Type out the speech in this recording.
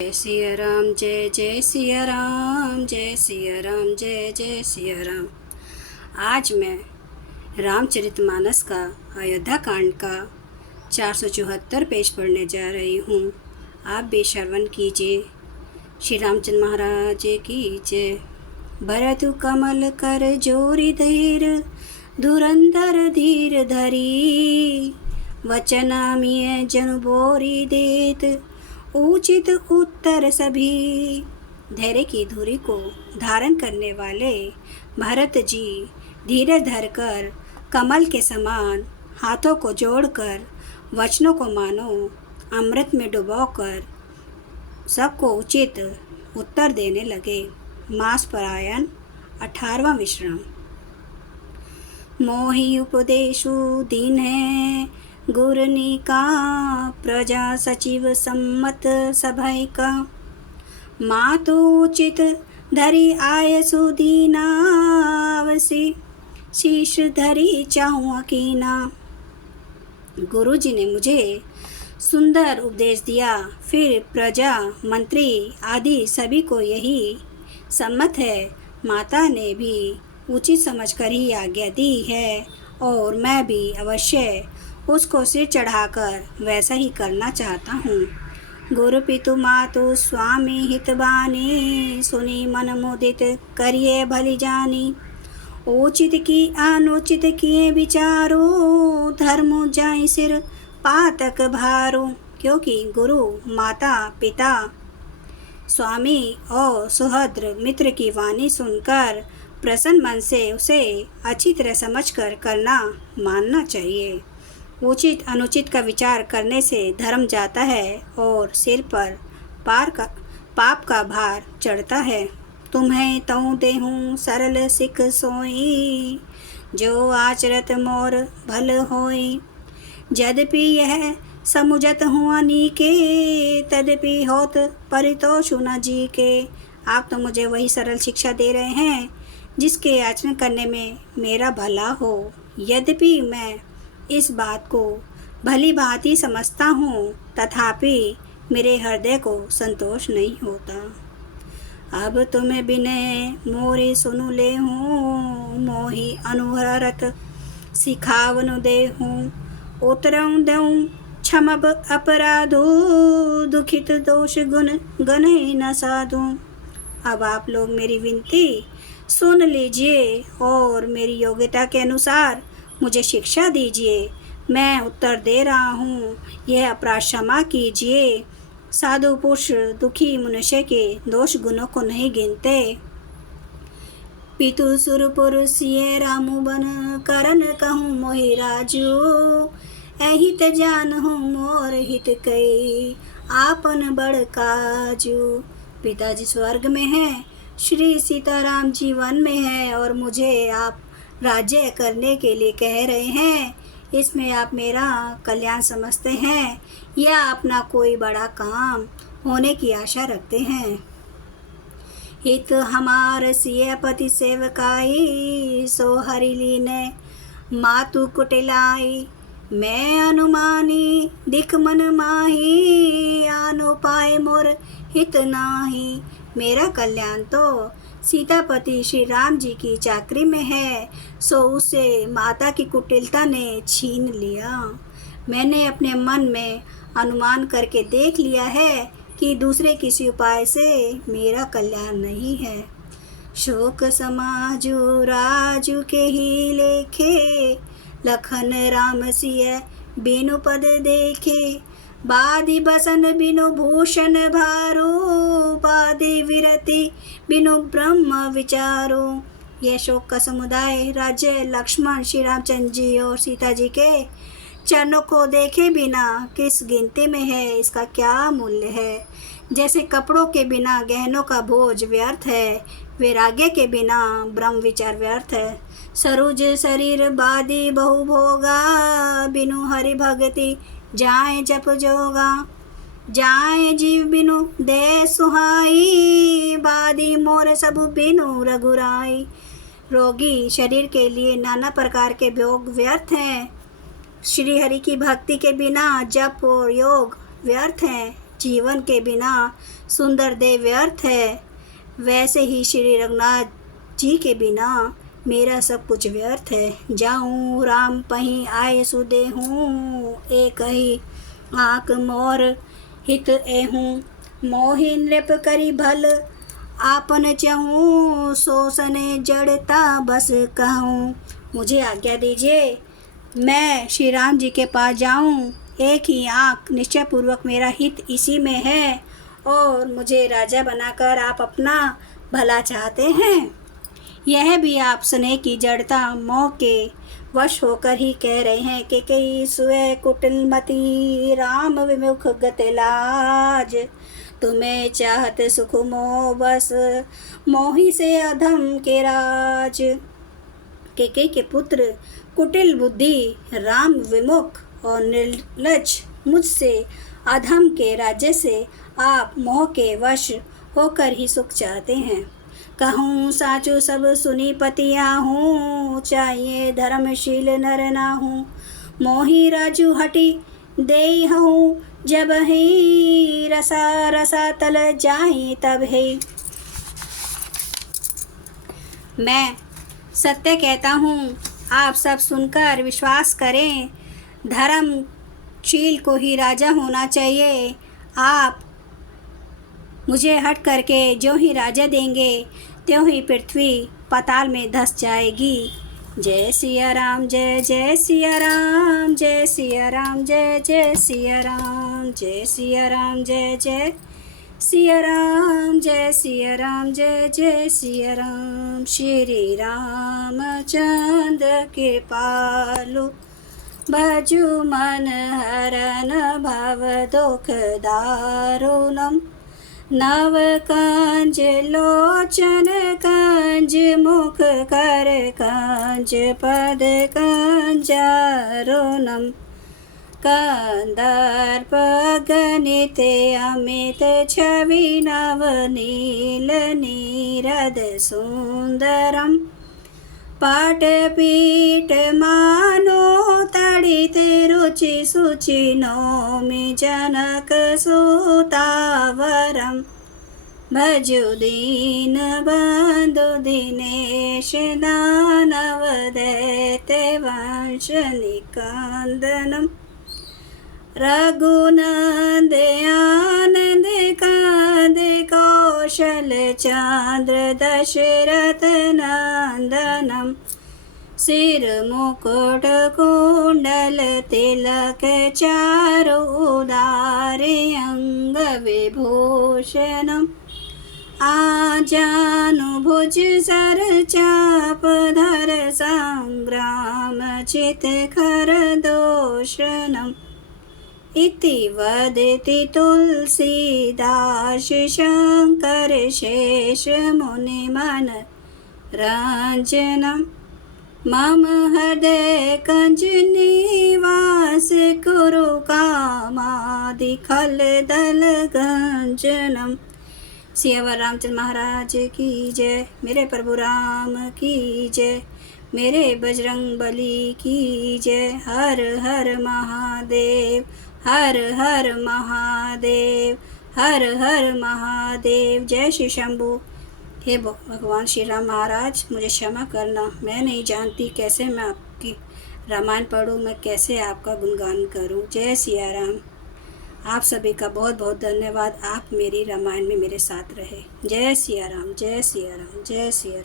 जय सिया राम, जय जय सिया राम, जय सिया राम, जय जय सिया राम। आज मैं रामचरितमानस का अयोध्या कांड का 474 पेज पढ़ने जा रही हूँ। आप भी श्रवण कीजिए। श्री रामचंद्र महाराज की जय। भरत कमल कर जोरी धीर, धुरंधर धीर धरी, वचनामिय जन बोरी देत, उचित उत्तर सभी। धैर्य की धुरी को धारण करने वाले भरत जी धीरज धरकर कमल के समान हाथों को जोड़कर वचनों को मानो अमृत में डुबोकर सबको उचित उत्तर देने लगे। मास परायण 18वां विश्राम। मोहि उपदेशु दीन है गुरनी का, प्रजा सचिव सम्मत सभय का, मातु उचित धरी आय सुदीनावसी, शीश धरी चाहूँ कीना। गुरु जी ने मुझे सुंदर उपदेश दिया, फिर प्रजा मंत्री आदि सभी को यही सम्मत है। माता ने भी उचित समझकर ही आज्ञा दी है और मैं भी अवश्य उसको सिर चढ़ाकर वैसा ही करना चाहता हूँ। गुरु पितु मातु स्वामी हितबानी, सुनी मन मुदित करिए भली जानी। उचित की अनुचित किए विचारो, धर्म जाई सिर पातक भारो। क्योंकि गुरु माता पिता स्वामी और सुहृद मित्र की वाणी सुनकर प्रसन्न मन से उसे अच्छी तरह समझकर करना मानना चाहिए। उचित अनुचित का विचार करने से धर्म जाता है और सिर पर पाप का भार चढ़ता है। तुम्हें तऊ देहूँ सरल सिख सोई, जो आचरत मोर भल होई। यद्यपि यह समुझत हुआ नीके, तद्यपि होत परितोष न जी के। आप तो मुझे वही सरल शिक्षा दे रहे हैं जिसके आचरण करने में मेरा भला हो। यद्यपि मैं इस बात को भली भांति समझता हूँ, तथापि मेरे हृदय को संतोष नहीं होता। अब तुम्हें विनय मोरे सुनु ले हूँ, मोहि अनुहरत सिखावनु दे हूँ। उतरऊँ देऊँ क्षमब अपराधो, दुखित दोष गुण गने न साधु। अब आप लोग मेरी विनती सुन लीजिए और मेरी योग्यता के अनुसार मुझे शिक्षा दीजिए। मैं उत्तर दे रहा हूँ, यह अपराध क्षमा कीजिए। साधु पुरुष दुखी मनुष्य के दोष गुणों को नहीं गिनते। पितु सुर पुरुष ये रामु बन, करन कहूँ मोहि राजू। अहित जान हूँ मोर हित कई, आपन बड़ काजू। पिताजी स्वर्ग में हैं, श्री सीताराम जी वन में हैं और मुझे आप राज्य करने के लिए कह रहे हैं। इसमें आप मेरा कल्याण समझते हैं या अपना कोई बड़ा काम होने की आशा रखते हैं। हित हमार सिय पति सेवकाई, सो हरि लीने मातु कुटिलाई। मैं अनुमानी दिख मन माही, आनो पाए मोर हित नाही। मेरा कल्याण तो सीतापति श्री राम जी की चाकरी में है, सो उसे माता की कुटिलता ने छीन लिया। मैंने अपने मन में अनुमान करके देख लिया है कि दूसरे किसी उपाय से मेरा कल्याण नहीं है। शोक समाजु राजू के ही लेखे, लखन राम सिय बिनु पद देखे। बादी बसन बिनु भूषण भारो, बादी विरति बिनु ब्रह्म विचारो। यह शोक का समुदाय राज्य लक्ष्मण श्री रामचंद्र जी और सीता जी के चरणों को देखे बिना किस गिनती में है, इसका क्या मूल्य है। जैसे कपड़ों के बिना गहनों का भोज व्यर्थ है, वैराग्य के बिना ब्रह्म विचार व्यर्थ है। सरोज शरीर बादी बहु भोगा, बिनु हरि भगति जाए जप जोगा। जाए जीव बिनु दे सुहाई, बादी मोर सब बिनु रघुराई। रोगी शरीर के लिए नाना प्रकार के भोग व्यर्थ हैं, श्री हरि की भक्ति के बिना जप और योग व्यर्थ हैं। जीवन के बिना सुंदर देव व्यर्थ है, वैसे ही श्री रघुनाथ जी के बिना मेरा सब कुछ व्यर्थ है। जाऊँ राम पहीं आए सुदेहूँ, एक ही आँख मोर हित एहूँ। मोहि नृप करी भल आपन चहूँ, सोसने जड़ता बस कहूँ। मुझे आज्ञा दीजिए, मैं श्री राम जी के पास जाऊँ। एक ही आँख निश्चय पूर्वक मेरा हित इसी में है, और मुझे राजा बनाकर आप अपना भला चाहते हैं। यह भी आप स्नेह की जड़ता मोह के वश होकर ही कह रहे हैं कि कई सुए कुटिलमती राम विमुख गति लाज। तुम्हें चाहत सुख मोह बस, मोही से अधम के राज। केकई के पुत्र कुटिल बुद्धि, राम विमुख और निर्लज मुझसे अधम के राज्य से आप मोह के वश होकर ही सुख चाहते हैं। कहूँ साचु सब सुनी पतिया हूँ, चाहिए धर्मशील नर ना हूँ। मोही राजू हटी देई हूँ, जब ही रसा रसा तल जाही तब ही। मैं सत्य कहता हूँ, आप सब सुनकर विश्वास करें। धर्मशील को ही राजा होना चाहिए। आप मुझे हट करके जो ही राजा देंगे, त्यों ही पृथ्वी पाताल में धंस जाएगी। जय सिया राम, जय जय सिया राम, जय सिया राम, जय जय सिया राम, जय सिया राम, जय जय सिया राम, जय सिया राम, जय जय सिया राम। श्री रामचंद्र कृपालु, भजु मन हरन भव दुख दारुणम। नव कंज लोचन कंज, मुख कर कंज पद कंजारुणम। कंदर्प गणित अमित छवि नव नील नीरद सुंदरम। पट पीठ मानो तड़ित रुचि सुचि नौमि जनक सुतावरम। भजु दीन बंधु दिनेश दानव दैत्य वंश निकंदनम। रघुनंद आनंद कांद कौशल चंद्र दशरथ नंदनम। सिर मुकुट कुंडल तिलक चारु उदार अंग विभूषणम। आजानुभुज सर चाप धर संग्राम चित खर दोषणम। इति वदति तुलसीदास शंकर शेष मुनि मन रंजनम। मम हृदय कंज निवास कुरु कामादि खल दल गंजनम। सियावर रामचंद्र महाराज की जय। मेरे प्रभु राम की जय। मेरे बजरंग बली की जय। हर हर महादेव, हर हर महादेव, हर हर महादेव। जय श्री शंभू। हे भगवान श्री राम महाराज, मुझे क्षमा करना। मैं नहीं जानती कैसे मैं आपकी रामायण पढ़ूँ, मैं कैसे आपका गुणगान करूँ। जय सिया राम। आप सभी का बहुत बहुत धन्यवाद। आप मेरी रामायण में मेरे साथ रहे। जय सिया राम, जय सिया राम, जय सिया राम।